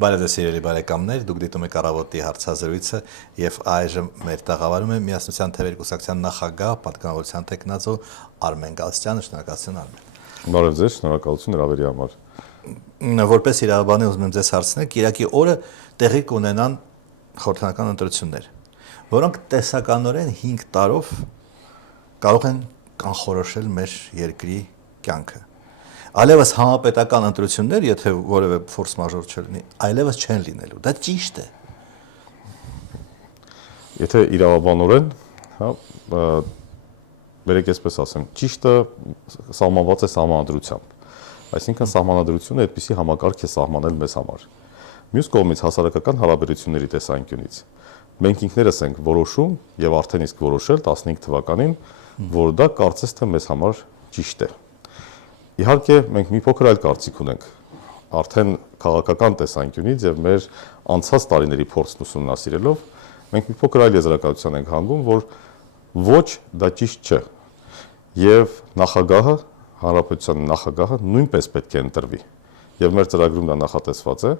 Բարև ձեզ սիրելի բարեկամներ, դուք դիտում եք Առավոտի հարցազրույցը եւ այժմ մեր տաղավարում է Միասնության թվերի կուսակցության նախագահ, պատգամավորության տեխնացու Արմեն Գալստյանը, շնորհակալություն Արմեն։ Բարև ձեզ, շնորհակալություն հրավերի համար։ Որպես իրավաբան ուզում եմ ձեզ հարցնել, Կիրակի օրը տեղի կունենան խորհրդանական ընտրություններ, որոնք տեսականորեն 5 տարով կարող են կանխորոշել մեր երկրի կյանքը։ Այլևս համապետական ընտրություններ, եթե որևէ ֆորս մաժոր չլինի, այլևս չեն լինելու։ Դա ճիշտ է։ Եթե իրավաբանորեն, հա, բերեք այսպես ասեմ, ճիշտը սահմանված է սահմանադրությամբ։ Այսինքն սահմանադրությունը այդպիսի համակարգ է սահմանել մեզ համար։ Մյուս կողմից հասարակական հարաբերությունների տեսանկյունից մենք ինքներս ենք որոշում եւ արդեն իսկ որոշել 15 թվականին, որ դա կարծես թե մեզ համար ճիշտ է։ Իհարկե, մենք մի փոքր այլ կարծիք ունենք, արդեն քաղաքական տեսանկյունից եւ մեր անցած տարիների փորձն ուսումնասիրելով, մենք մի փոքր այլ եզրակացության ենք հանգում, որ ոչ, դա ճիշտ չէ։ Եվ նախագահը, հանրապետության նախագահը նույնպես պետք է ընտրվի։ Եվ մեր ծրագրում դա նախատեսված է,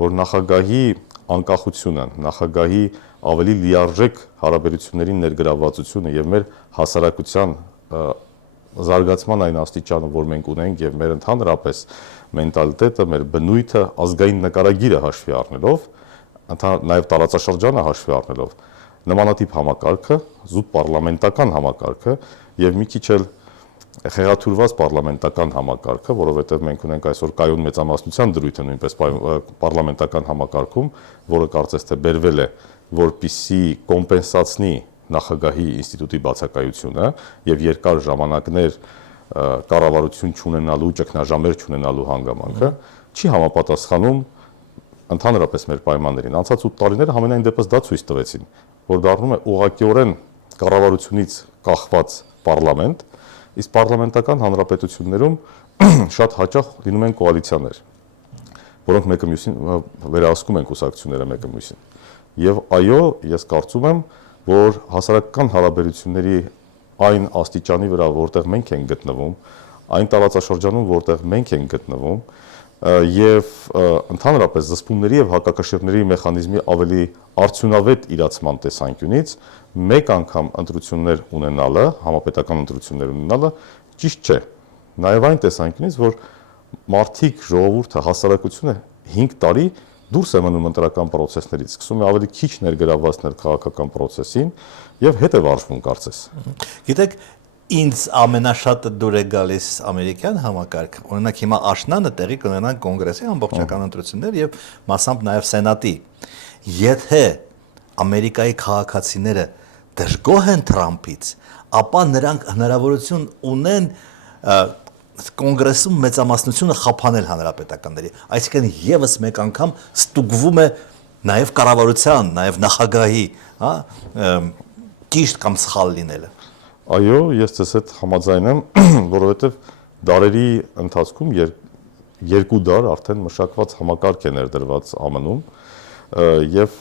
որ նախագահի անկախությունը, նախագահի ավելի լիարժեք հարաբերությունների ներգրավվածությունը եւ մեր հասարակության զարգացման այն աստիճանը, որ մենք ունենք եւ մեր ընդհանրապես մենտալիտետը, մեր բնույթը, ազգային նկարագիրը հաշվի առնելով, նաեւ տարածաշրջանը հաշվի առնելով, նմանատիպ համակարգը, զուտ պարլամենտական համակարգը եւ մի քիչ էլ խեղաթյուրված պարլամենտական համակարգը, որովհետեւ մենք ունենք այսօր կայուն մեծամասնության դրույթը նույնպես պարլամենտական համակարգում, որը կարծես թե բերվել է, որպիսի կոմպենսացնի նախագահի ինստիտուտի բացակայությունը եւ երկար ժամանակներ կառավարություն չունենալու, ճգնաժամեր չունենալու հանգամանքը չի համապատասխանում ընդհանրապես մեր պայմաններին։ Անցած 8 տարիները համենայն դեպս դա ցույց տվեցին, որ դառնում է ուղղակիորեն կառավարությունից կախված պարլամենտ, իսկ պարլամենտական հանրապետություններում շատ հաճախ լինում են կոալիցիաներ, որոնք մեկը մյուսին վերահսկում են կուսակցությունները մեկը մյուսին։ Եվ այո, ես կարծում եմ, որ հասարակական հարաբերությունների այն աստիճանի վրա, որտեղ մենք ենք գտնվում, այն տարածաշրջանում, որտեղ մենք ենք գտնվում, եւ ընդհանրապես զսպումների եւ հակակշիռների մեխանիզմի ավելի արդյունավետ իրացման տեսանկյունից մեկ անգամ ընտրություններ ունենալը, համապետական ընտրություններ ունենալը ճիշտ չէ։ Նաեւ այն տեսանկյունից, որ մարդիկ, ժողովուրդը, հասարակությունը 5 տարի դուրս է մնում ընտրական process-ներից, սկսում է ավելի քիչ ներգրավվածնել քաղաքական process-ին եւ հետ է վարժվում կարծես։ Գիտեք, ինձ ամենաշատը դուր է գալիս ամերիկյան համակարգը։ Օրինակ հիմա աշնանը տեղի կունենան կոնգրեսի ամբողջական ընտրություններ եւ մասամբ նաեւ սենատի։ Եթե Ամերիկայի քաղաքացիները դժգոհ են Թրամփից, ապա նրանք հնարավորություն ունեն կոնգրեսում մեծամասնությունը խափանել հանրապետականների, այսինքն եւս մեկ անգամ ստուգվում է նաեւ կառավարության, նաեւ նախագահի, հա, ճիշտ կամ սխալ լինելը։ Այո, ես ձեզ հետ համաձայն եմ, որովհետեւ դարերի ընթացքում երկու դար արդեն մշակված համակարգ է ներդրված ԱՄՆ-ում եւ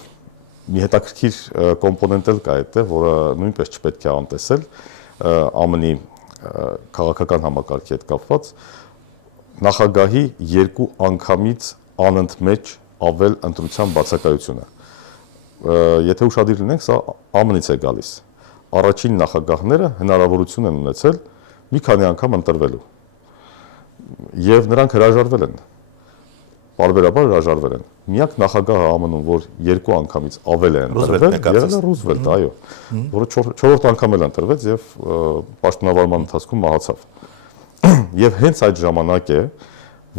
մի հետաքրքիր կոմպոնենտ էլ կա այդտեղ, որը նույնպես չպետք է անտեսել ԱՄՆ-ի քաղաքական համակարգի հետ կապված նախագահի 2 անգամից անընդմեջ ավել ընտրության բացակայությունը։ Եթե ուշադիր լինենք, սա ԱՄՆ-ից է գալիս։ Առաջին նախագահները հնարավորություն են ունեցել մի քանի անգամ ընտրվելու։ Եվ նրանք հրաժարվել են։ Պարբերաբար հրաժարվել են։ Միակ նախագահը ԱՄՆ-ում, որ 2 անգամից ավել է ընտրվել, եղել է Ռուզվելտը, այո, որը 4-րդ անգամ էլ ընտրվեց եւ պաշտոնավարման ընթացքում մահացավ։ Եվ հենց այդ ժամանակ է,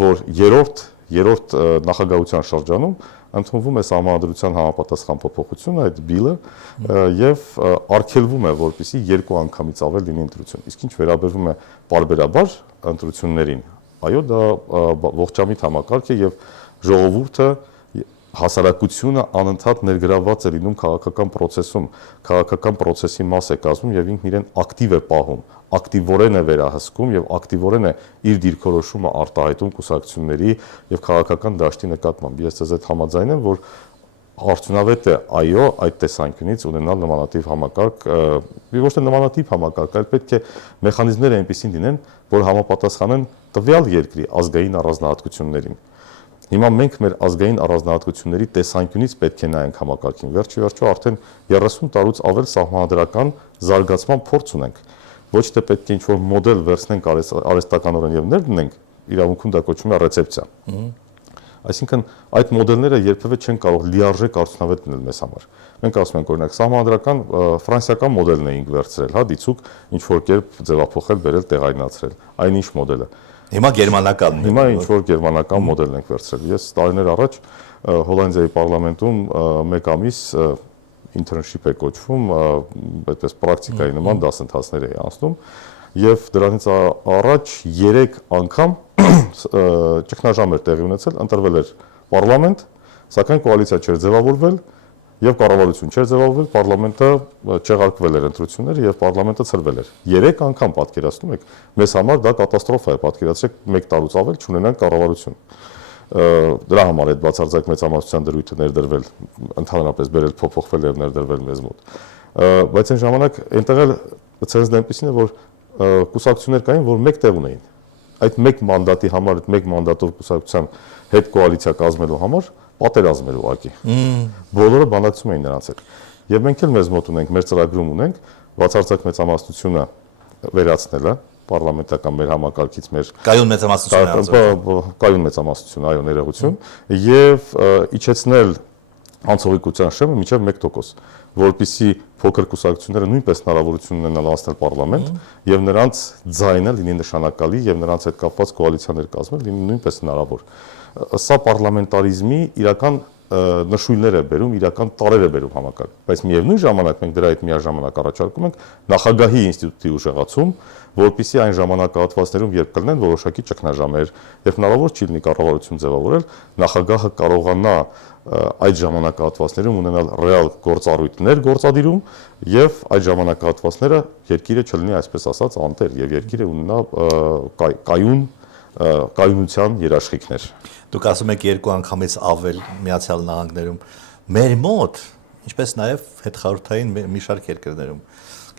որ երրորդ նախագահության շրջանում ընդունվում է սահմանադրության համապատասխան փոփոխությունը, այդ բիլը, եւ արգելվում է, որպեսզի 2 անգամից ավել լինի ընտրություն։ Իսկ ինչ վերաբերվում է պարբերաբար ընտրություններին, այո, դա ողջամիտ համակարգ է եւ ժողովուրդը, հասարակությունը անընդհատ ներգրավված է լինում քաղաքական process-ում, քաղաքական process-ի մաս է կազմում եւ ինքն իրեն ակտիվ է պահում, ակտիվորեն է վերահսկում եւ ակտիվորեն է իր դիրքորոշումը արտահայտում կուսակցությունների եւ քաղաքական դաշտի նկատմամբ։ Ես ձեզ հետ համաձայն եմ, որ արդյունավետ է այո այդ տեսանկյունից ունենալ նմանատիպ համակարգ, ոչ թե նմանատիպ համակարգ, այլ պետք է մեխանիզմներ այնպեսին լինեն, որ համապատասխանեն տվյալ երկրի ազգային առանձնահատկություններին։ Հիմա մենք մեր ազգային առանձնահատկությունների տեսանկյունից պետք է նայենք համակարգին։ Վերջի արդեն 30 տարուց ավել սահմանադրական զարգացման փորձ ունենք։ Ոչ թե պետք է ինչ-որ մոդել վերցնենք արհեստականորեն եւ ներդնենք, իրավունքում դա կոչվում է ռեցեպցիա։ Այսինքն այդ մոդելները երբևէ չեն կարող լիարժեք արդյունավետ լինել մեզ համար։ Մենք ասում ենք օրինակ սահմանադրական ֆրանսիական մոդելն էինք վերցրել, հա, դիցուկ ինչ որ կերպ ձևափոխել, բերել, տեղայնացրել։ Այնինչ մոդելը։ Հիմա գերմանականն է։ Հիմա ինչ որ գերմանական մոդելն ենք վերցրել։ Ես տարիներ առաջ Հոլանդիայի պարլամենտում 1 ամիս internship է կոչվում, այդպես պրակտիկայի նման դասընթացներ էի անցնում եւ դրանից առաջ 3 անգամ ճգնաժամ էր տեղի ունեցել, ընտրվել էր պարլամենտ, սակայն կոալիցիա չէր ձևավորվել եւ կառավարություն չէր ձևավորվել, պարլամենտը չեղարկվել էր ընտրությունները եւ պարլամենտը ցրվել էր։ 3 անգամ պատկերացնում եք, մեզ համար դա կատաստրոֆա է, պատկերացրեք 1 տարուց ավել չունենանք կառավարություն։ Դրա համար այդ բացարձակ մեծամասնության դրույթը ներդրվել, ընդհանրապես բերել փոփոխվել եւ ներդրվել մեզ մոտ։ Բայց այն ժամանակ այնտեղ էլ ցենզն այնպեսին է, որ կուսակցություններ կային, որ մեկ տեղ ունեին։ Այդ մեկ մանդատի համար, այդ մեկ մանդատով կուսակցության հետ կոալիցիա կազմելու համար պատերազմ էր ուղղակի։ Բոլորը բանակցում էին նրանց հետ։ Եվ մենք էլ մեզ մոտ ունենք, մեր ծրագրում ունենք բացարձակ մեծամասնությունը վերացնելը, պարլամենտական մեր համակարգից մեր կայուն մեծամասնություն, այո, ներողություն, եւ իջեցնել անցողիկության շեմը մինչև 1%, որպեսզի փոքր կուսակցությունները նույնպես հնարավորություն ունենան անցնել պարլամենտ եւ նրանց ձայնը լինի նշանակալի եւ նրանց հետ կապված կոալիցիաներ կազմել լինի նույնպես հնարավոր։ Սա պարլամենտարիզմի իրական նշույլներ է բերում, իրական տարեր է բերում համակարգ, բայց միևնույն ժամանակ մենք դրա հետ միաժամանակ առաջարկում ենք նախագահի ինստիտուտի ուժեղացում, որպեսզի այն ժամանակահատվածներում, երբ կլինեն որոշակի ճգնաժամեր, երբ հնարավոր չի լինի կառավարություն ձևավորել, նախագահը կարողանա այդ ժամանակահատվածներում ունենալ ռեալ գործառույթներ գործադիրում եւ այդ ժամանակահատվածները երկիրը չլինի այսպես ասած անտեր եւ երկիրը ունենա կայունության երաշխիքներ։ Դուք ասում եք 2 անգամից ավել Միացյալ Նահանգներում, մեր մոտ, ինչպես նաեւ հետխորհրդային մի շարք երկրներում,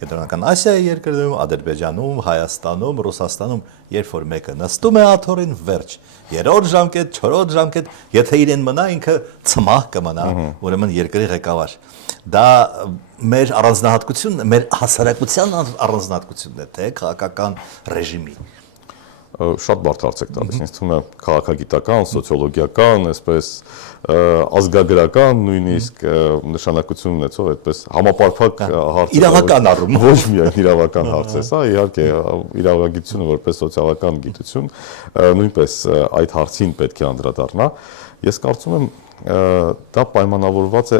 Կենտրոնական Ասիայի երկրներում, Ադրբեջանում, Հայաստանում, Ռուսաստանում, երբ որ մեկը նստում է աթոռին, վերջ, 3-րդ ժամկետ, 4-րդ ժամկետ, եթե իրեն մնա, ինքը ցմահ կմնա, ուրեմն երկրի ղեկավար։ Դա մեր առանձնահատկությունն է, մեր հասարակության առանձնահատկությունն է, թե քաղաքական ռեժիմի։ Շատ բարդ հարց եք տալիս, ինձ թվում է քաղաքագիտական, սոցիոլոգիական, այսպես ազգագրական նույնիսկ նշանակություն ունեցող այդպես համապարփակ հարց է։ Իրավական առումով ոչ միայն իրավական հարց է, սա իհարկե իրավագիտությունը որպես սոցիալական գիտություն նույնպես այդ հարցին պետք է անդրադառնա։ Ես կարծում եմ դա պայմանավորված է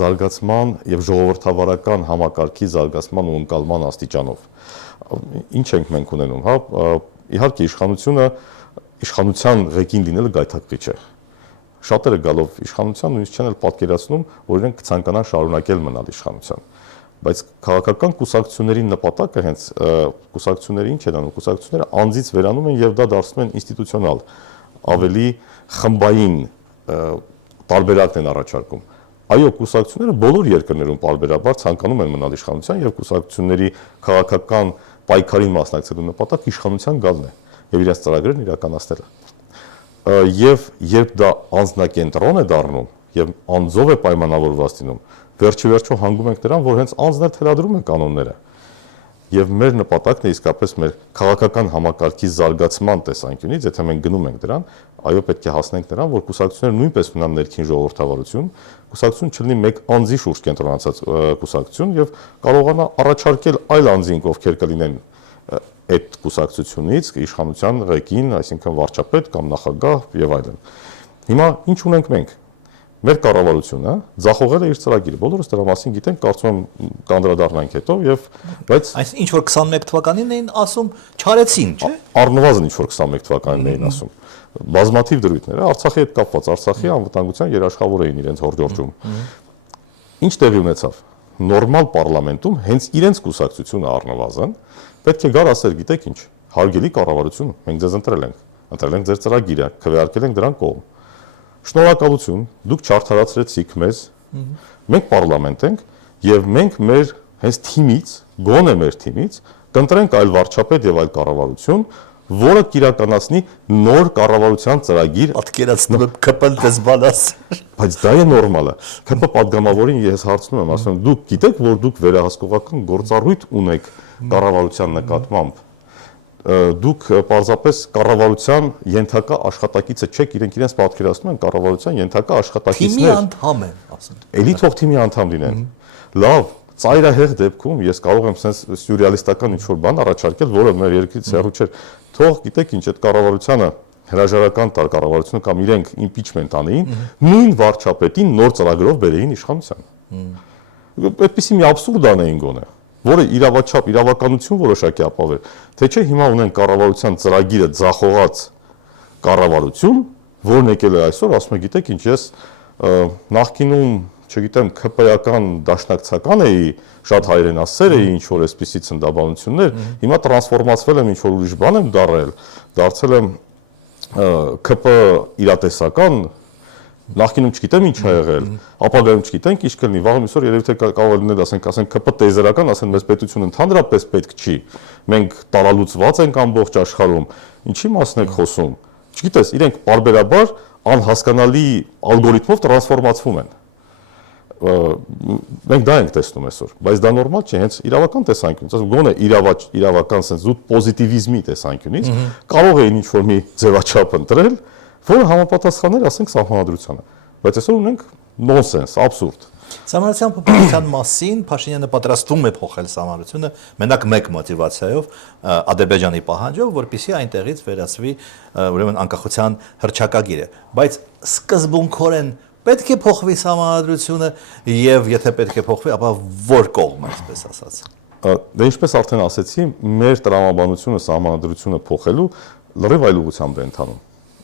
զարգացման եւ ժողովրդավարական համակարգի զարգացման ու ընկալման աստիճանով։ Ինչ ենք մենք ունենում, հա, իհարկե իշխանության ղեկին լինելը գայթակղիչ է։ Շատերը գալով իշխանության նույնիսկ չեն էլ պատկերացնում, որ իրենք կցանկանան շարունակել մնալ իշխանության։ Բայց քաղաքական կուսակցությունների նպատակը հենց կուսակցությունները ինչ են անում, կուսակցությունները անձից վերանում են եւ դա դարձնում են ինստիտուցիոնալ, ավելի խմբային տարբերակն են առաջարկում։ Այո, կուսակցությունները բոլոր երկրներում պարբերաբար ցանկանում են մնալ իշխանության եւ կուսակցությունների քաղաքական պայքարին մասնակցելու նպատակ իշխանության գալն է եւ իրենց ծրագրերն իրականացնելը։ Եվ երբ դա անձնակենտրոն է դառնում եւ անձով է պայմանավորված լինում, վերջիվերջո հանգում ենք դրան, որ հենց անձն էլ թելադրում է կանոնները։ Եվ մեր նպատակն է իսկապես մեր քաղաքական համակարգի զարգացման տեսանկյունից, եթե մենք գնում ենք դրան, այո, պետք է հասնենք նրան, որ կուսակցությունները նույնպես ունենան ներքին ժողովրդավարություն, կուսակցություն չլինի մեկ անձի շուրջ կենտրոնացած կուսակցություն եւ կարողանա առաջարկել այլ անձինք, ովքեր կլինեն այդ կուսակցությունից իշխանության ղեկին, այսինքն վարչապետ կամ նախագահ եւ այլն։ Հիմա ինչ ունենք մենք։ Մեր կառավարությունը ձախողել է իր ծրագիրը։ Բոլորս դրա մասին գիտենք, կարծում եմ կանդրադառնանք հետո եւ բայց այս ինչ որ 21 թվականին էին ասում, չարեցին, չէ՞։ Առնվազն ինչ որ 21 թվականին էին ասում։ Բազմաթիվ դրույթներ, Արցախի հետ կապված, Արցախի անվտանգության երաշխավոր էին իրենց հորդորջում։ Ինչ տեղի ունեցավ։ Նորմալ պարլամենտում հենց իրենց կուսակցությունը առնվազն պետք է գար ասել, գիտեք ինչ, հարգելի կառավարություն, մենք ձեզ ընտրել ենք ձեր ծրագիրը, քվեարկել ենք դրան կողմ։ Շնորհակալություն, դուք չարթարացրեցիք մեզ։ Մենք պարլամենտ ենք եւ մենք մեր հենց թիմից, գոնե մեր թիմից կընտրենք այլ վարչապետ եւ այլ կառավարություն, որը կիրականացնի նոր կառավարության ծրագիր, պատկերացնում եմ ԿՊ-ն դեսբալանս։ բայց դա է նորմալը։ ԿՊ падգամավորին ես հարցնում եմ, ասում եմ, դուք գիտեք, որ դուք վերահսկողական գործառույթ ունեք կառավարության նկատմամբ։ Դուք պարզապես կառավարության ենթակա աշխատակիցը չեք, իրենց պատկերացնում են կառավարության ենթակա աշխատակիցներ։ Թիմի անդամ են, ասենք։ Էլի թող թիմի անդամ լինեն։ Լավ, ծայրահեղ դեպքում ես կարող եմ sense սյուրռեալիստական ինչ-որ բան առաջարկել, որը մեր երկրից հեռու չէ։ Թող գիտեք ինչ, այդ կառավարությանը հրաժարական տար կառավարությունը կամ իրենք impeachment անեին, նույն վարչապետին նոր ծրագրով բերեին իշխանության։ Այդպիսի մի աբսուրդ անեին գոնե, որը իրավաչափ, իրավականություն որոշակի ապավեր, թե չէ հիմա ունեն կառավարության ծրագիրը ձախողած կառավարություն, որն եկել է այսօր, ասում է, գիտեք ինչ, ես նախկինում, չգիտեմ, ԿՊ-ական դաշնակցական էի, շատ հայրենասեր էի, ինչ որ այսպիսի ցնդաբանություններ, հիմա տրանսֆորմացվել եմ, ինչ որ ուրիշ բան եմ դարձել եմ ԿՊ իրատեսական, նախկինում չգիտեմ ինչ ա եղել, ապագայում չգիտենք ինչ կլինի, վաղը միսօր երևի թե կարող է լինել, ասենք ԿՊ տեզերական, ասեն մեզ պետություն ընդհանրապես պետք չի, մենք տարալուծված ենք ամբողջ աշխարհում, ինչի մասն եք խոսում, չգիտես, իրենք պարբերաբար անհասկանալի ալգորիթմով տրանսֆորմացվում են։ Մենք դա ենք տեսնում այսօր, բայց դա նորմալ չէ, հենց իրավական տեսանկյունից, ասում գոնե իրավական sense զուտ պոզիտիվիզմի տեսանկյունից կարող էին ինչ-որ մի ձևաչափ ընտրել, որը համապատասխաներ, ասենք, սահմանադրությանը, բայց այսօր ունենք նոնսենս, աբսուրդ։ Սահմանադրության փոփոխության մասին Փաշինյանը պատրաստվում է փոխել սահմանադրությունը մենակ մեկ մոտիվացիայով Ադրբեջանի պահանջով, որպեսզի այնտեղից վերածվի ուրեմն անկախության հռչակագիրը, բայց սկզբունքորեն պետք է փոխվի սահմանադրությունը եւ եթե պետք է փոխվի, ապա որ կողմ է, այսպես ասած։ Դե ինչպես արդեն ասեցի, մեր տրամաբանությունը սահմանադրությունը փոխելու լրիվ այլ ուղղությամբ է ընթանում։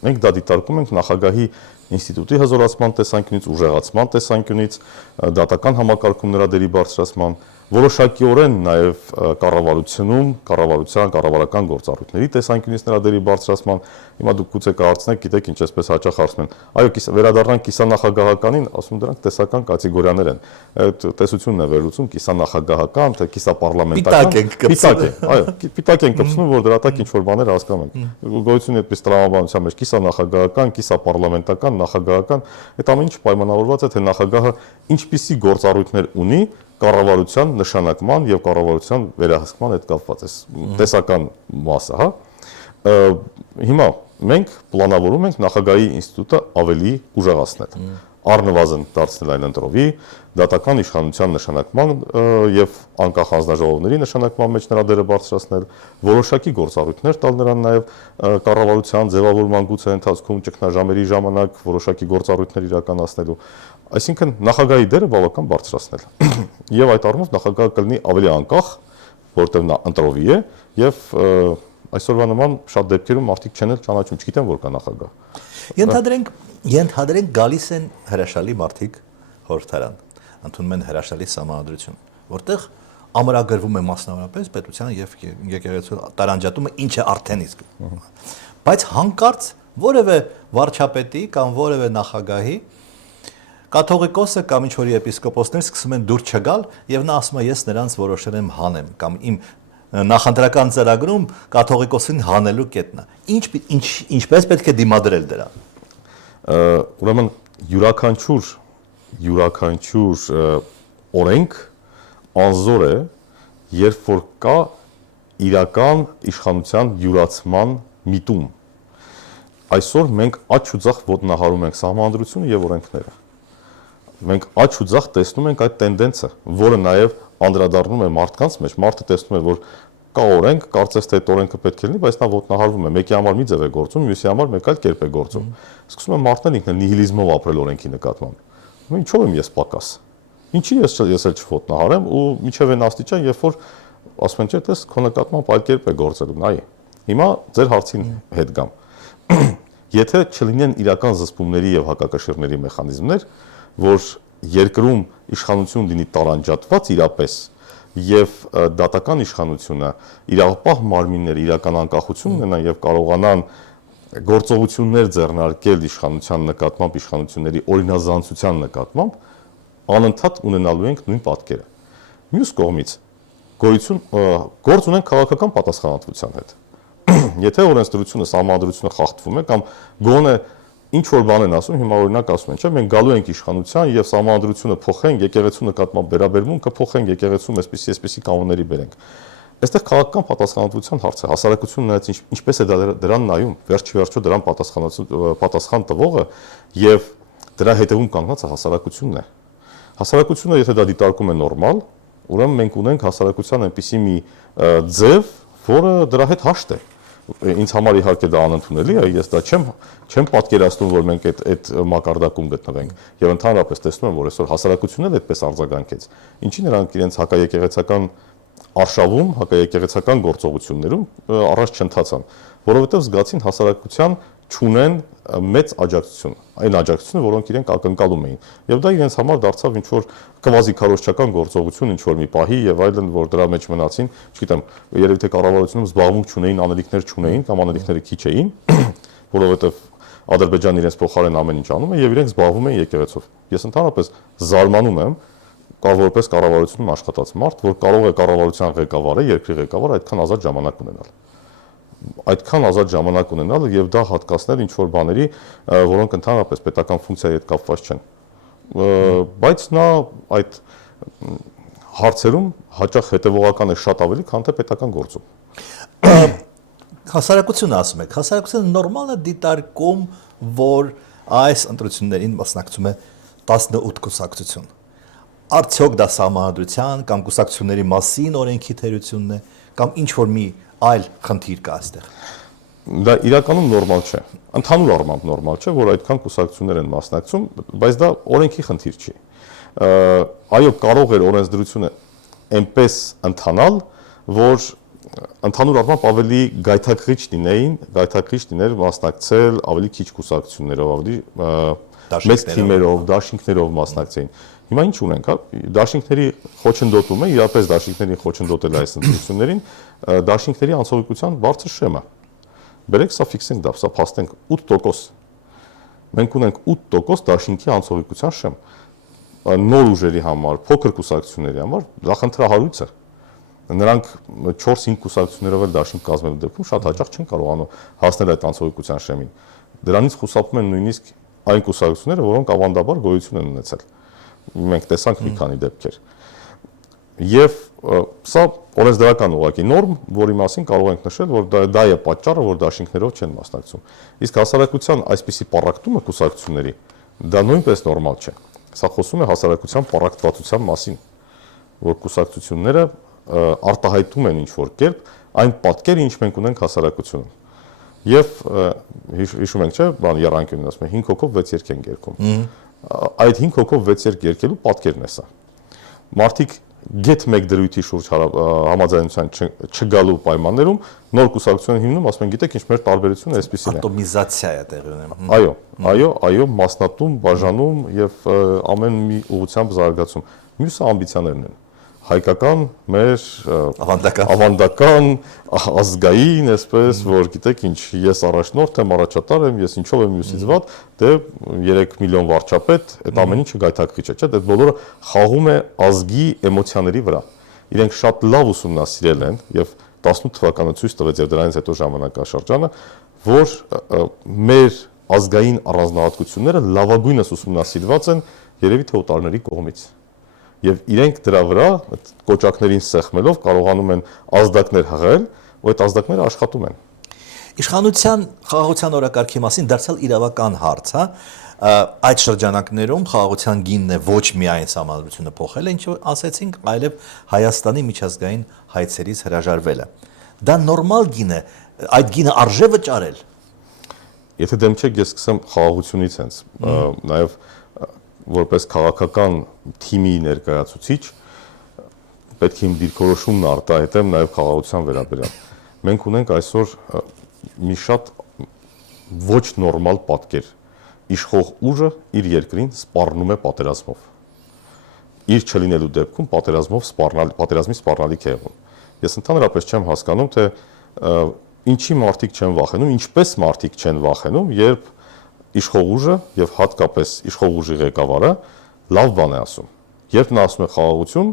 Մենք դա դիտարկում ենք նախագահի ինստիտուտի հզորացման տեսանկյունից, ուժեղացման տեսանկյունից, դատական համակարգում նրա դերի բարձրացման, որոշակիորեն նաև կառավարությունում, կառավարական գործառույթների տեսանկյունից նրա դերի բարձրացման, հիմա դուք գուցե կհարցնեք, գիտեք ինչ այսպես հաճախ ասում են, այո, վերադառնանք կիսանախագահականին, ասում դրանք տեսական կատեգորիաներ են, այդ տեսությունն է վերլուծում կիսանախագահական, թե կիսապարլամենտական, պիտակ է, այո, պիտակ են կպցնում, որ դրա տակ ինչ-որ բաներ հասկանում ենք, գոյություն այդպես տրամաբանության մեջ կիսանախագահական, կիսապարլամենտական, նախագահական, այդ ամեն ինչ պայմանավորված է, թե նախագահը ինչպիսի գործառույթներ ունի կառավարության նշանակման եւ կառավարության վերահսկման հետ կապված է տեսական մասը, հա։ Հիմա մենք պլանավորում ենք նախագահի ինստիտուտը ավելի ուժեղացնել, առնվազն դարձնել այն ընտրովի, դատական իշխանության նշանակման եւ անկախ հանձնաժողովների նշանակման մեջ նրա դերը բարձրացնել, որոշակի գործառույթներ տալ նրան նաեւ կառավարության ձևավորման գուցե ընթացքում ճգնաժամերի ժամանակ որոշակի գործառույթներ իրականացնելու, այսինքն նախագահի դերը բավական բարձրացնել։ Եվ այդ առումով նախագահը կլինի ավելի անկախ, որտեղ նա ընտրովի է եւ այսօրվա նման շատ դեպքերում մարդիկ չեն էլ ճանաչում, չգիտեն որ կա նախագահ։ Ենթադրենք գալիս են հրաշալի մարդիկ խորհրդարան, ընդունում են հրաշալի սահմանադրություն, որտեղ ամրագրվում է մասնավորապես պետության եւ եկեղեցու տարանջատումը, ինչը արդեն իսկ։ Բայց հանկարծ որևէ վարչապետի կամ որևէ նախագահի կաթողիկոսը կամ ինչ-որ եպիսկոպոսներ սկսում են դուր չգալ եւ նա ասում է ես նրանց որոշել եմ հանեմ կամ իմ նախընտրական ծրագրում կաթողիկոսին հանելու կետն է։ Ինչպես պետք է դիմադրել դրան։ Ուրեմն յուրաքանչյուր օրենք անզոր է, երբ որ կա իրական իշխանության յուրացման միտում։ Այսօր մենք աջ ու ձախ ոտնահարում ենք սահմանադրությունը եւ օրենքները։ Մենք աջ ու ձախ տեսնում ենք այդ տենդենսը, որը նաև անդրադառնում է մարդկանց մեջ, մարդը տեսնում է, որ կա օրենք, կարծես թե այդ օրենքը պետք է լինի, բայց նա ոտնահարվում է, մեկի համար մի ձև է գործում, մյուսի համար մեկ այլ կերպ է գործում։ Սկսում է մարդն ինքն նիհիլիզմով ապրել օրենքի նկատմամբ։ Ինչո՞վ եմ ես պակաս։ Ինչի ես էլ չոտնահարեմ ու միջև այն աստիճան, երբ որ ասում են, չէ, տես քո նկատմամբ այլ կերպ է գործելու, նայ։ Հիմա ձեր հարցին հետ գամ։ Եթե չլինեն իրական զսպումների եւ հակակշիռների մեխանիզմներ, որ երկրում իշխանություն լինի տարանջատված իրապես եւ դատական իշխանությունը իրավապահ մարմինները իրական անկախություն ունենան եւ կարողանան գործողություններ ձեռնարկել իշխանության նկատմամբ, իշխանությունների օրինազանցության նկատմամբ, անընդհատ ունենալու ենք նույն պատկերը։ Մյուս կողմից գործ ունեն քաղաքական պատասխանատվության հետ։ եթե օրենսդրությունը, սահմանադրությունը խախտվում է կամ գոնե ինչ որ բան են ասում, հիմա օրինակ ասում են, չէ՞, մենք գալու ենք իշխանության եւ սահմանադրությունը փոխենք, եկեղեցու նկատմամբ վերաբերմունքը փոխենք, եկեղեցում այսպիսի կանոնների բերենք։ Այստեղ քաղաքական պատասխանատվության հարց է, հասարակությունը նայած ինչպես է դրան նայում, վերջ-ի-վերջո դրան պատասխան տվողը եւ դրա հետևում կանգնած է հասարակությունն է։ Հասարակությունը եթե դա դիտարկում է նորմալ, ուրեմն մենք ունենք հասարակության այնպիսի մի ձև, որը դրա հետ հաշտ է։ Ինձ համար իհարկե դա անընդունելի է, ես դա չեմ պատկերացնում, որ մենք այդ մակարդակում գտնվենք եւ ընդհանրապես տեսնում եմ, որ այսօր հասարակությունն էլ այդպես արձագանքեց։ Ինչի նրանք իրենց հակաեկեղեցական արշավում, հակաեկեղեցական գործողություններում առաջ չընթացան, որովհետեւ զգացին հասարակության չունեն մեծ աջակցություն, այն աջակցությունը, որոնք իրենք ակնկալում էին։ Եվ դա իրենց համար դարձավ ինչ որ կվազի քարոզչական գործողություն, ինչ որ մի պահի եւ այլն, որ դրա մեջ մնացին, չգիտեմ, երևի թե կառավարությունում զբաղմունք չունեին, անելիքներ չունեին կամ անելիքները քիչ էին, որովհետեւ Ադրբեջանը իրենց փոխարեն ամեն ինչ անում է եւ իրենք զբաղվում են եկեղեցով։ Ես ընդհանրապես զարմանում եմ, կա որպես կառավարությունում աշխատած մարդ, որ կարող է կառավարության ղեկավարը, երկրի ղեկավարը այդքան ազատ ժամանակ ունենալ։ Այդքան ազատ ժամանակ ունենալ եւ դա հատկացնել ինչ որ բաների, որոնք ընդհանրապես պետական ֆունկցիայի հետ կապված չեն։ Բայց նա այդ հարցերում հաճախ հետևողական է շատ ավելի, քան թե պետական գործում։ Հասարակությունը ասում եք, հասարակությունը նորմալ է դիտարկում, որ այս ընտրություններին մասնակցում է 18 կուսակցություն։ Արդյոք դա սահմանադրության կամ կուսակցությունների մասին օրենքի թերությունն է կամ ինչ որ մի այլ խնդիր կա այստեղ։ Դա իրականում նորմալ չէ։ Ընդհանուր առմամբ նորմալ չէ, որ այդքան կուսակցություններ են մասնակցում, բայց դա օրենքի խնդիր չի։ Այո, կարող էր օրենսդրությունը այնպես ընթանալ, որ ընդհանուր առմամբ ավելի գայթակղիչ լիներ մասնակցել ավելի քիչ կուսակցություններով, ավելի մեծ թիմերով, դաշինքներով մասնակցեին։ Հիմա ինչ ունենք, հա, դաշինքների խոչընդոտում է, իրապես դաշինքներին խոչընդոտել այս ընտրություններին, դաշինքների անցողիկության բարձր շեմը։ Բերեք սա ֆիքսենք դա, սա փաստենք 8%։ Մենք ունենք 8% դաշինքի անցողիկության շեմ։ Նոր ուժերի համար, փոքր կուսակցությունների համար դա խնդրահարույց է։ Նրանք 4-5 կուսակցություններով էլ դաշինք կազմելու դեպքում շատ հաճախ չեն կարողանում հասնել այդ անցողիկության շեմին։ Դրանից խուսափում են նույնիսկ այն կուսակցությունները, որոնք ավանդաբար գոյություն են ունեցել։ Մենք տեսանք մի քանի դեպքեր։ Եվ սա օրենսդրական ուղղակի նորմ, որի մասին կարող ենք նշել, որ դա է պատճառը, որ դաշինքներով չեն մասնակցում։ Իսկ հասարակության այսպիսի պառակտումը կուսակցությունների դա նույնպես նորմալ չէ։ Սա խոսում է հասարակության պառակտվածության մասին, որ կուսակցությունները արտահայտում են ինչ-որ կերպ այն պատկերը, ինչ մենք ունենք հասարակությունում։ Եվ հիշում ենք, չէ, բան Եռանկյունին ասում է 5 հոգով 6 երգ են երգում։ Այդ 5 հոգով 6 երգ երգելու պատկերն է սա։ Մարդիկ գեթ մեկ դրույթի շուրջ համաձայնության չգալու պայմաններում նոր կուսակցություն հիմնում, ասում են, գիտեք ինչ, մեր տարբերությունը այսպեսին է։ Ատոմիզացիա է տեղի ունենում։ Այո, մասնատում, բաժանում եւ ամեն մի ուղղությամբ զարգացում։ Մյուսը ամբիցիաներն են։ Հայկական, մեր ավանդական, ազգային, այսպես, որ գիտեք ինչ, ես առաջնորդ եմ, առաջատար եմ, ես ինչով եմ մյուսից վատ, դե 3 միլիոն վարչապետ, այդ ամեն ինչը գայթակղիչ է, չէ՞, դա բոլորը խաղում է ազգի էմոցիաների վրա։ Իրենք շատ լավ ուսումնասիրել են եւ 18 թվականը ցույց տվեց եւ դրանից հետո ժամանակաշրջանը, որ մեր ազգային առանձնահատկությունները լավագույնս ուսումնասիրված են երևի թե օտարների կողմից։ Եվ իրենք դրա վրա կոճակներին սեղմելով կարողանում են ազդակներ հղել, ու այդ ազդակները աշխատում են։ Իշխանության խաղաղության օրակարգի մասին դարձյալ իրավական հարց, հա, այդ շրջանակներում խաղաղության գինն է ոչ միայն սահմանադրությունը փոխել, ինչ որ ասեցինք, այլև Հայաստանի միջազգային հայցերից հրաժարվելը։ Դա նորմալ գին է, այդ գինը արժե վճարել։ Եթե դեմ չեք, ես սկսեմ խաղաղությունից հենց, նաև որպես քաղաքական թիմի ներկայացուցիչ պետք է իմ դիրքորոշումն արտահայտեմ նաև խաղաղության վերաբերյալ։ Մենք ունենք այսօր մի շատ ոչ նորմալ պատկեր։ Իշխող ուժը իր երկրին սպառնում է պատերազմով։ Իր չլինելու դեպքում պատերազմի սպառնալիք է եղում։ Ես ընդհանրապես չեմ հասկանում, թե ինչի մարդիկ չեն վախենում, ինչպես մարդիկ չեն վախենում, երբ իշխող ուժը եւ հատկապես իշխող ուժի ղեկավարը լավ բան է ասում։ Երբ նա ասում է խաղաղություն,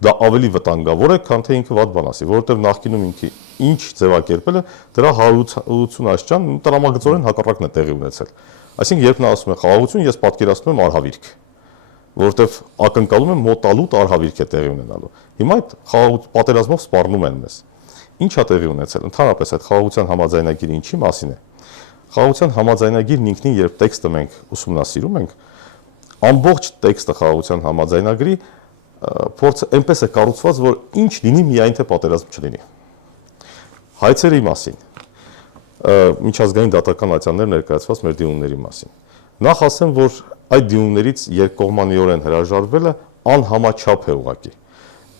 դա ավելի վտանգավոր է, քան թե ինքը վատ բան ասի, որովհետև նախկինում ինքը ինչ ձևակերպել է, դրա հարություն աշճան տրամագծորեն հակառակն է տեղի ունեցել։ Այսինքն, երբ նա ասում է խաղաղություն, ես պատկերացնում եմ արհավիրք, որովհետև ակնկալում եմ մոտալուտ արհավիրք է տեղի ունենալու։ Հիմա այդ պատերազմով սպառնում են մեզ։ Ինչ է տեղի ունեցել։ Ընդհանրապես այդ խաղաղության համաձայնագիրը ինչի մասին է։ Խաղաղության համաձայնագիրն ինքնին, երբ տեքստը մենք ուսումնասիրում ենք, ամբողջ տեքստը խաղաղության համաձայնագրի փորձը այնպես է կառուցված, որ ինչ լինի, միայն թե պատերազմ չլինի։ Հայցերի մասին, միջազգային դատական ատյաններ ներկայացված մեր դիմումների մասին։ Նախ ասեմ, որ այդ դիմումներից երկկողմանիորեն հրաժարվելը անհամաչափ է ուղղակի։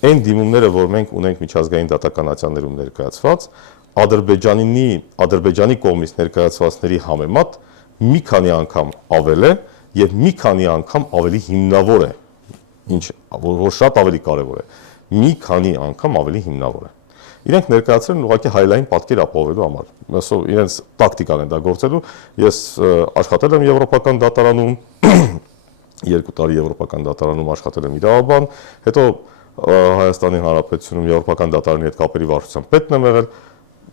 Այն դիմումները, որ մենք ունենք միջազգային դատական ատյաններում ներկայացված, Ադրբեջանի կողմից ներկայացվածների համեմատ մի քանի անգամ ավել է եւ մի քանի անգամ ավելի հիմնավոր է, որ շատ ավելի կարևոր է, մի քանի անգամ ավելի հիմնավոր է։ Իրենք ներկայացրել են ուղղակի հայլային պատկեր ապահովելու համար, իրենց տակտիկան են դա գործելու։ Ես աշխատել եմ Եվրոպական դատարանում, 2 տարի Եվրոպական դատարանում աշխատել եմ իրավաբան, հետո Հայաստանի Հանրապետությունում Եվրոպական դատարանի հետ կապերի վարչության պետն եմ եղել,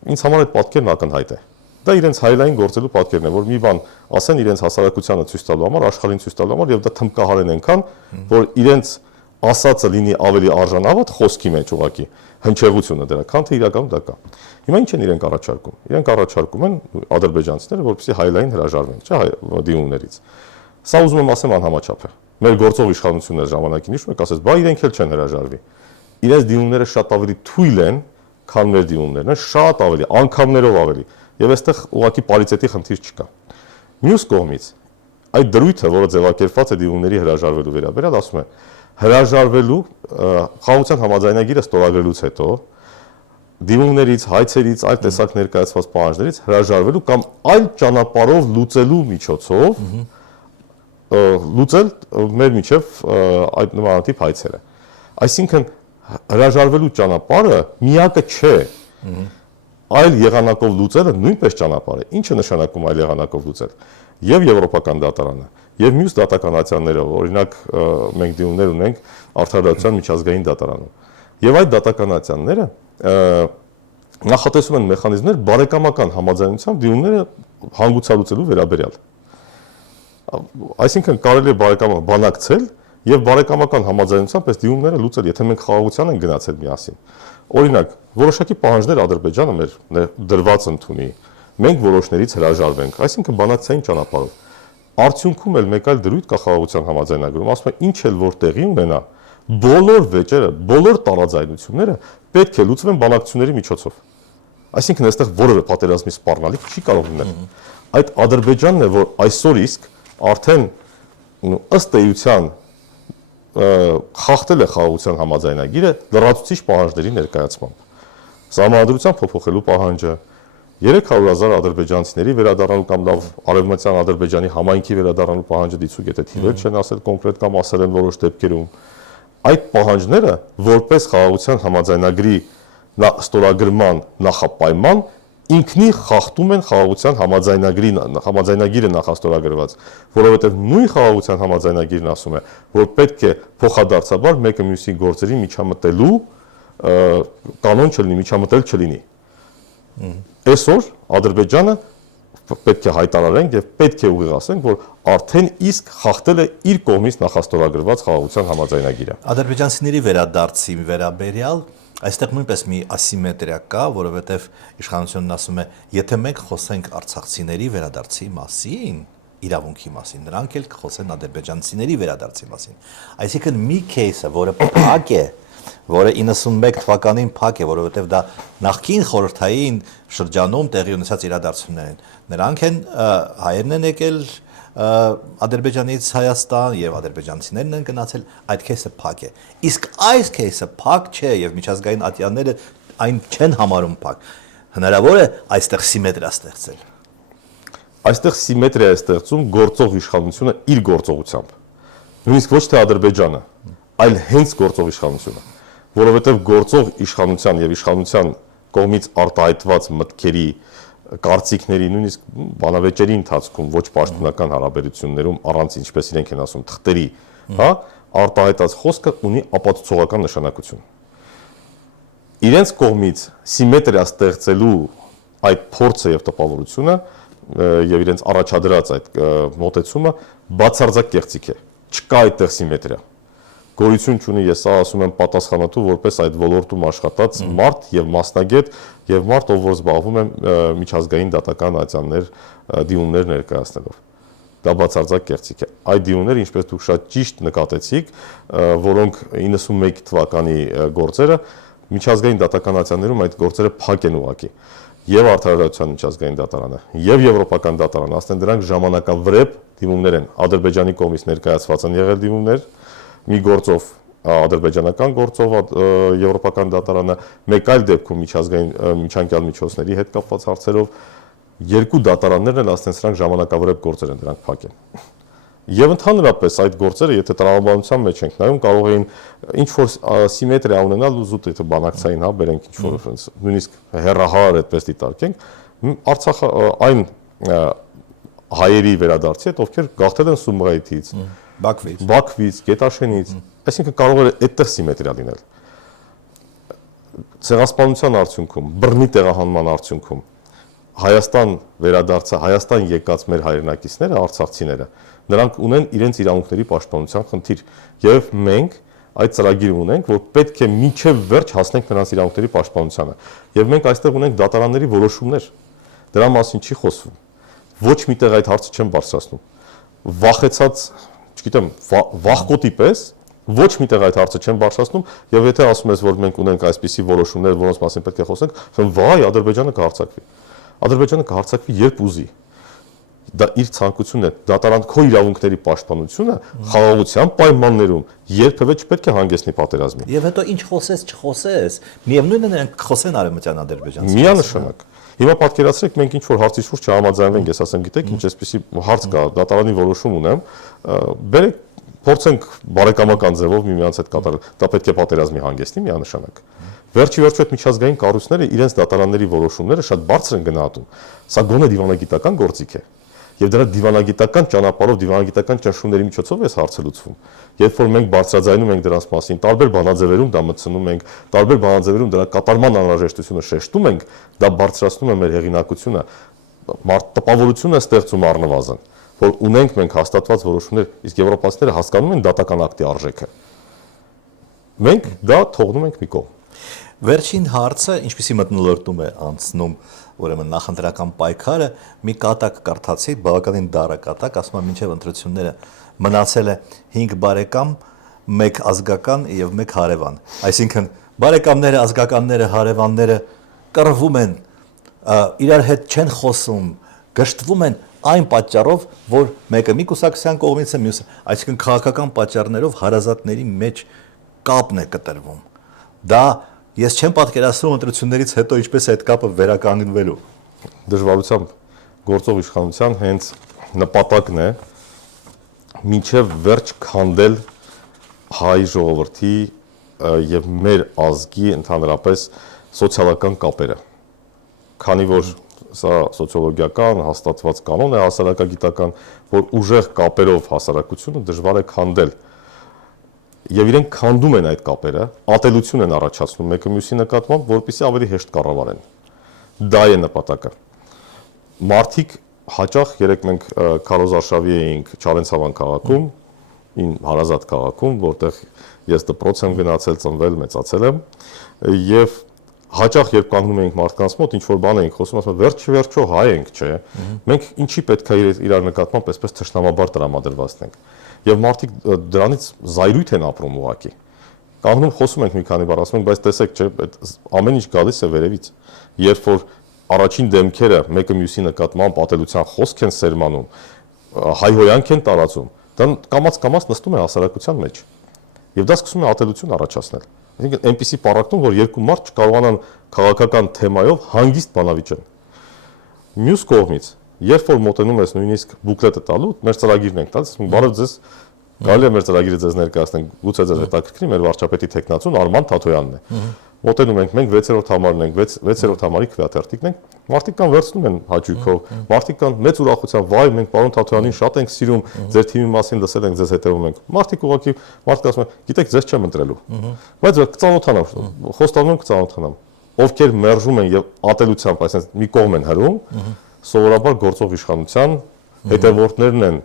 ինձ համար այդ պատկերն ակնհայտ է։ Դա իրենց հայլային գործելու պատկերն է, որ մի բան ասեն իրենց հասարակությանը ցույց տալու համար, աշխարհին ցույց տալու համար, եւ դա թմկահարեն այնքան, որ իրենց ասածը լինի ավելի արժանավատ խոսքի մեջ ուղակի հնչեղությունը դրա, քան թե իրականում դա կա։ Հիմա ինչ են իրենք առաջարկում։ Իրենք առաջարկում են ադրբեջանցիները, որպեսզի հայլային հրաժարվեն, չէ, դիմումներից։ Սա ուզում եմ ասեմ անհամաչափ է։ Մեր գործող իշխանությունները ժամանակին հիշում եք, ասես, բա իրենք էլ չեն հրաժարվի։ Իրենց դիմումները շատ ավելի թույլ են, քան մեր դիմումներն, շատ ավելի, անգամներով ավելի։ Եվ այստեղ ուղղակի պարիտետի խնդիր չկա։ Մյուս կողմից այդ դրույթը, որը ձևակերպված է դիմումների հրաժարվելու վերաբերյալ, ասում է հրաժարվելու խաղաղության համաձայնագիրը ստորագրելուց հետո դիմումներից, հայցերից, այլ տեսակ ներկայացված պահանջներից հրաժարվելու կամ այլ ճանապարհով լուծելու միջոցով լուծել մեր միջև այդ նմանատիպ հայցերը։ Այսինքն հրաժարվելու ճանապարհը միակը չէ։ Այլ եղանակով լուծելը նույնպես ճանապարհ է։ Ինչ է նշանակում այլ եղանակով լուծել։ Եվ Եվրոպական դատարանը, եւ մյուս դատական ատյաններով, օրինակ մենք դիմումներ ունենք Արդարադատության միջազգային դատարանում։ Եվ այդ դատական ատյանները նախատեսում են մեխանիզմներ բարեկամական համաձայնությամբ դիմումները հանգուցալուծելու վերաբերյալ։ Այսինքն կարելի է բարեկամական բանակցել եւ բարեկամական համաձայնությամբ այս դիմումները լուծել, եթե մենք խաղաղության ենք գնացել միասին։ Օրինակ, որոշակի պահանջներ Ադրբեջանը մեր դրված ընդունի, մենք որոշներից հրաժարվենք, այսինքն բանակցային ճանապարհով։ Արդյունքում էլ մեկ այլ դրույթ կա խաղաղության համաձայնագրում, ասում է ինչ էլ որ տեղի ունենա, բոլոր վեճերը, բոլոր տարաձայնությունները պետք է լուծվեն բանակցությունների միջոցով։ Այսինքն այստեղ որևէ պատերազմի սպառնալիք չի կարող լինել։ Այդ Ադրբեջանն է, որ այսօր իսկ արդեն ըստ էության խախտել է խաղաղության համաձայնագիրը լրացուցիչ պահանջների ներկայացմամբ։ Սահմանադրության փոփոխելու պահանջը, 300,000 ադրբեջանցիների վերադառնալու կամ լավ արևմտյան Ադրբեջանի համայնքի վերադառնալու պահանջը դիցուկ եթե թիվեր չեն ասել կոնկրետ կամ ասել են որոշ դեպքերում, այդ պահանջները որպես խաղաղության համաձայնագրի ստորագրման նախապայման ինքնին խախտում են խաղաղության համաձայնագիրը նախաստորագրված, որովհետև նույն խաղաղության համաձայնագիրն ասում է, որ պետք է փոխադարձաբար մեկը մյուսի գործերի միջամտելու կանոն չլինի, միջամտել չլինի։ Այսօր Ադրբեջանը պետք է հայտարարենք եւ պետք է ուղիղ ասենք, որ արդեն իսկ խախտել է իր կողմից նախաստորագրված խաղաղության համաձայնագիրը։ Ադրբեջանցիների վերադարձի վերաբերյալ այստեղ նույնպես մի ասիմետրիա կա, որովհետև իշխանությունն ասում է, եթե մենք խոսենք արցախցիների վերադարձի մասին, իրավունքի մասին, նրանք էլ կխոսեն ադրբեջանցիների վերադարձի մասին։ Այսինքն մի кейսը, որը փակ է, որը 91 թվականին փակ է, որովհետև դա նախկին խորհրդային շրջանում տեղի ունեցած իրադարձություններ են։ Նրանք են հայերն են եկել Ադրբեջանից Հայաստան եւ ադրբեջանցիներն են գնացել, այդ кейսը փակ է։ Իսկ այս кейսը փակ չէ եւ միջազգային ատյանները այն չեն համարում փակ։ Հնարավոր է այստեղ սիմետրիա ստեղծել։ Այստեղ սիմետրիա է ստեղծում գործող իշխանությունը իր գործողությամբ։ Նույնիսկ ոչ թե Ադրբեջանը, այլ հենց գործող իշխանությունը, որովհետեւ գործող իշխանության եւ իշխանության կողմից արտահայտված մտքերի կարծիքների նույնիսկ բանավեճերի ընթացքում ոչ պաշտոնական հարաբերություններում առանց ինչպես իրենք են ասում թղթերի, հա, արտահայտած խոսքը ունի ապացուցողական նշանակություն։ Իրենց կողմից սիմետրիա ստեղծելու այդ փորձը եւ տպավորությունը եւ իրենց առաջադրած այդ մոտեցումը բացարձակ կեղծիք է։ Չկա այդտեղ սիմետրիա։ Գոյություն չունի, ես սա ասում եմ պատասխանատու որպես այդ ոլորտում աշխատած մարդ եւ մասնագետ եւ մարդ, ով որ զբաղվում է միջազգային դատական ատյաններ, դիմումներ ներկայացնելով։ Դա բացարձակ կեղծիք է։ Այդ դիմումները, ինչպես դուք շատ ճիշտ նկատեցիք, որոնք 91 թվականի գործերը միջազգային դատական ատյաններում այդ գործերը փակ են ուղղակի։ Եվ Արդարադատության միջազգային դատարանը, եւ Եվրոպական դատարանը, ասեն դրանք ժամանակավրեպ դիմումներ են։ Ադրբեջանի կողմից ներկայացված են եղել դիմումներ, մի գործով ադրբեջանական գործով Եվրոպական դատարանը, մեկ այլ դեպքում միջազգային միջանկյալ միջոցների հետ կապված հարցերով երկու դատարաններն են ասեն սրանք ժամանակավրեպ գործեր են, դրանք փակ են։ Եվ ընդհանրապես այդ գործերը, եթե տրամաբանության մեջ ենք նայում, կարող էին ինչ որ սիմետրիա ունենալ ու զուտ եթե բանակցային, հա, բերենք ինչ որ նույնիսկ հերահար այդպես դիտարկենք, Արցախը այն հայերի վերադարձի հետ, ովքեր գաղթել են Սումղայիթից, Բաքվից, Գետաշենից, այսինքն կարող է այդտեղ սիմետրիա լինել։ Ցեղասպանության արդյունքում, բռնի տեղահանման արդյունքում Հայաստան վերադարձա, Հայաստան եկած մեր հայրենակիցները, արցախցիները, նրանք ունեն իրենց իրավունքների պաշտպանության խնդիր եւ մենք այդ ծրագիրը ունենք, որ պետք է մինչեւ վերջ հասնենք նրանց իրավունքների պաշտպանությանը։ Եվ մենք այստեղ ունենք դատարանների որոշումներ։ Դրա մասին չի խոսվում։ Ոչ միտեղ այդ հարցը չեն բարձրացնում։ Վախեցած, չգիտեմ, վախկոտի պես ոչ միտեղ այդ հարցը չեն բարձրացնում, եւ եթե ասում ես, որ մենք ունենք այսպիսի որոշումներ, որոնց մասին պետք է խոսենք, ասեմ, վայ, Ադրբեջանը կհարձակվի։ Ադրբեջանը կհարձակվի երբ ուզի։ Դա իր ցանկությունն է, դատարան քո իրավունքների պաշտպանությունը խաղաղության պայմաններում երբևէ չպետք է հանգեցնի պատերազմի։ Եվ հետո ինչ խոսես, չխոսես, միևնույնն է նրանք խոսեն արևմտյան Ադրբեջանից։ Միանշանակ։ Հիմա պատկերացրեք, մենք ինչ որ հարցի շուրջ չհամաձայնվենք, ես ասեմ, գիտեք, ինչ էսպիսի հարց կա, դատարանի որոշում ունեմ, բերեք փորձենք բարեկամական ձևով միմյանց հետ կատարել։ Դա պետք է պատերազմի հանգեցնի միանշանակ։ Վերջի վերջո այդ միջազգային կառույցները իրենց դատարանների որոշումները շատ բարձր են գնահատում։ Սա գոնե դիվանագիտական գործիք է։ Եվ դրա դիվանագիտական ճանապարհով, դիվանագիտական ճնշումների միջոցով էս հարցը լուծվում։ Երբ որ մենք բարձրաձայնում ենք դրանց մասին, տարբեր բանաձևերում դա մտցնում ենք, տարբեր բանաձևերում դրա կատարման անհրաժեշտությունը շեշտում ենք, դա բարձրացնում է մեր հեղինակությունը, տպավորություն է ստեղծում առնվազն, որ ունենք մենք հաստատված որոշումներ, իսկ եվրոպացիները հասկանում են դատական ակտի արժեքը։ Մենք դա թողնում ենք մի կողմ։ Վերջին հարցը, ինչպեսի մթնոլորտում է անցնում, ուրեմն նախընտրական պայքարը, մի կատակ կարդացի, բավականին դառը կատակ, ասում եմ մինչև ընտրությունները մնացել է 5 բարեկամ, 1 ազգական եւ 1 հարևան։ Այսինքն բարեկամները, ազգականները, հարևանները կռվում են, իրար հետ չեն խոսում, գժտվում են այն պատճառով, որ մեկը մի կուսակցության կողմից է, մյուսը, այսինքն քաղաքական պատճառներով հարազատների մեջ կապն է կտրվում։ Դա ես չեմ պատկերացնում ընտրություններից հետո ինչպես է այդ կապը վերականգնվելու։ Դժվարությամբ գործող իշխանության հենց նպատակն է մինչև վերջ քանդել հայ ժողովրդի եւ մեր ազգի ընդհանրապես սոցիալական կապերը։ Քանի որ սա սոցիոլոգիական հաստատված կանոն է հասարակագիտական, որ ուժեղ կապերով հասարակությունը դժվար է քանդել։ Եվ իրենք քանդում են այդ կապերը, ատելություն են առաջացնում մեկը մյուսի նկատմամբ, որպեսզի ավելի հեշտ կառավարեն։ Դա է նպատակը։ Մարդիկ հաճախ երեք մենք Քարոզ Արշավի էինք Չարենցավան քաղաքում, ին հարազատ քաղաքում, որտեղ ես դպրոց եմ գնացել, ծնվել, մեծացել եմ, եւ հաճախ երբ կանգնում էինք մարդկանց մոտ, ինչ որ բան էինք խոսում, ասում վերջո հայ ենք, չէ։ Մենք ինչի պետք է իրար նկատմամբ այսպես թշնամաբար տրամադրված ենք։ Եվ մարդիկ դրանից զայրույթ են ապրում ուղակի։ Կանգնում խոսում ենք մի քանի բառ, ասում ենք, բայց տեսեք, չէ, այդ ամեն ինչ գալիս է վերևից։ Երբ որ առաջին դեմքերը մեկը մյուսի նկատմամբ ատելության խոսք են սերմանում, հայհոյանք են տարածում, դա կամաց նստում է հասարակության մեջ։ Եվ դա սկսում է ատելություն առաջացնել։ Այսինքն այնպիսի պառակտում, որ երկու մարդ չկարողանան քաղաքական թեմայով հանգիստ բանավիճեն։ Մյուս կողմից, երբ որ մոտենում ես նույնիսկ բուկլետը տալու, մեր ծրագիրն ենք տալիս, բարև ձեզ, կարելի է մեր ծրագիրը ձեզ ներկայացնենք, գուցե ձեզ հետաքրքրի, մեր վարչապետի տեխնացուն Արման Թաթոյանն է։ Մոտենում ենք, մենք 6-րդ համարն ենք, 6-րդ համարի քվեաթերթիկն ենք, Մարդիկ կան վերցնում են հաճույքով, մարդիկ կան մեծ ուրախությամբ, վայ, մենք պարոն Թաթոյանին շատ ենք սիրում, ձեր թիմի մասին լսել ենք, ձեզ հետևում ենք։ Մարդիկ ուղղակի մարդիկ ասում են, գիտեք, ձեզ չեմ ընտրելու։ Բայց կծանոթանամ, խոստանում եմ կծանոթանամ։ Ովքեր մերժում են եւ ատելությամբ, այսինքն մի կողմ են հրում, սովորաբար գործող իշխանության հետևորդներն են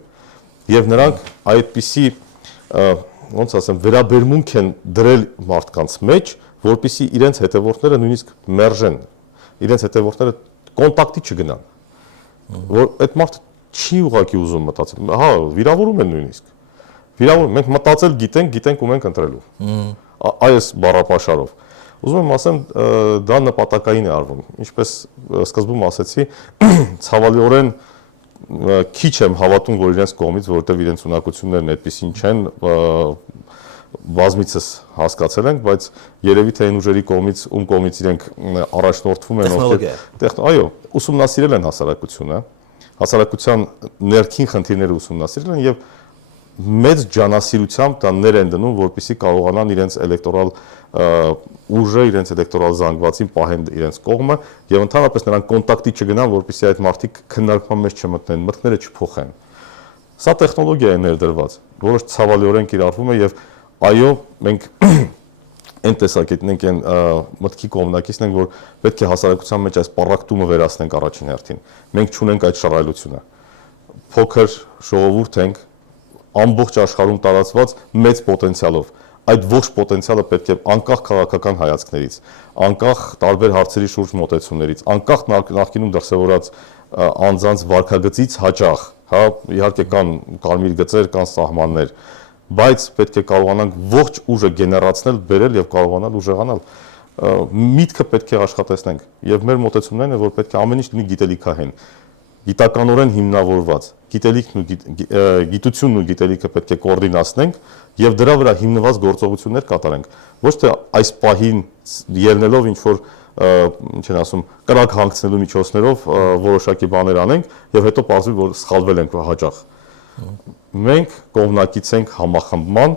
եւ նրանք այդպիսի ոնց ասեմ վերաբերմունք են դրել մարդկանց մեջ, որպեսզի իրենց հետևորդները նույնիսկ մերժեն, իրենց հետևորդները կոնտակտի չգնան, որ այդ մարդը չի ուղղակի ուզում մտածել, հա, վիրավորում են նույնիսկ, վիրավորում, մենք մտածել գիտենք ու մենք ընտրելու, այս բառապաշարով, ուզում եմ ասեմ, դա նպատակային է արվում, ինչպես սկզբում ասեցի, ցավալիորեն քիչ եմ հավատում, որ իրենց կողմից, որովհետև իրենց ունակություններն այդպեսին չեն, բազմիցս հասկացել ենք, բայց երևի թե այն ուժերի կողմից, ում կողմից իրենք առաջնորդվում են, այո, ուսումնասիրել են հասարակությունը, հասարակության ներքին խնդիրները ուսումնասիրել են եւ մեծ ջանասիրությամբ դա ներ են դնում, որպեսզի կարողանան իրենց էլեկտորալ ուժը, իրենց էլեկտորալ զանգվածին պահեն իրենց կողմը եւ ընդհանրապես նրանք կոնտակտի չգնան, որպեսզի այդ մարդիկ քննարկման մեջ չմտնեն, մտքները չփոխեն։ Սա տեխնոլոգիա է ներդրված, որը ցավալիորեն կիրառվում է եւ այո, մենք այն տեսակետն ենք, այն մտքի կողմնակիցն ենք, որ պետք է հասարակության մեջ այս պառակտումը վերացնենք առաջին հերթին։ Մենք չունենք այդ շռայլությունը։ Փոքր ժողովուրդ ենք, ամբողջ աշխարհում տարածված մեծ պոտենցիալով։ Այդ ողջ պոտենցիալը պետք է անկախ քաղաքական հայացքներից, անկախ տարբեր հարցերի շուրջ մոտեցումներից, անկախ նախկինում դրսևորած անձանց վարքագծից հաճախ, հա, իհարկե կան կարմիր գծեր, կան սահմաններ, բայց պետք է կարողանանք ողջ ուժը գեներացնել, բերել եւ կարողանալ ուժեղանալ։ Միտքը պետք է աշխատեցնենք եւ մեր մոտեցումներն է, որ պետք է ամեն ինչ լինի գիտելիքահեն, գիտականորեն հիմնավորված, գիտությունն ու գիտելիքը պետք է կոորդինացնենք եւ դրա վրա հիմնված գործողություններ կատարենք։ Ոչ թե այս պահին ելնելով ինչ որ ինչ են ասում, կրակ հանգցնելու միջոցներով որոշակի բաներ անենք եւ հետո պարզվի, որ սխալվել ենք հաճախ։ Մենք կողմնակից ենք համախմբման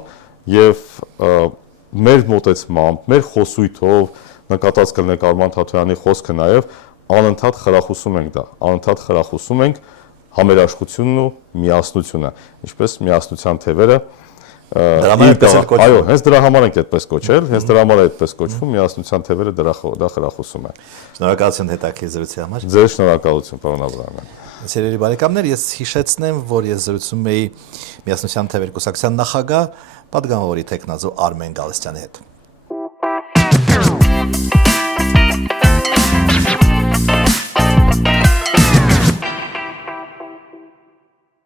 եւ մեր մոտեցմամբ, մեր խոսույթով նկատած կլինեք Արման Թաթոյանի խոսքը նաեւ անընդհատ խրախուսում ենք դա, անընդհատ խրախուսում ենք համերաշխությունն ու միասնությունը, ինչպես միասնության թևերը այո, հենց դրա համար ենք այդպես կոչել, հենց դրա համար է այդպես կոչվում, միասնության թևերը դա խրախուսում է։ Շնորհակալություն հետաքրքիր զրույցի համար։ Ձեր շնորհակալություն, պարոն Աբրահամյան։ Սիրելի բարեկամներ, ես հիշեցնեմ, որ ես զրուցում էի Միասնության թևեր կուսակցության նախագահ, պատգամավորի տեխնազո Արմեն Գալստյանի հետ։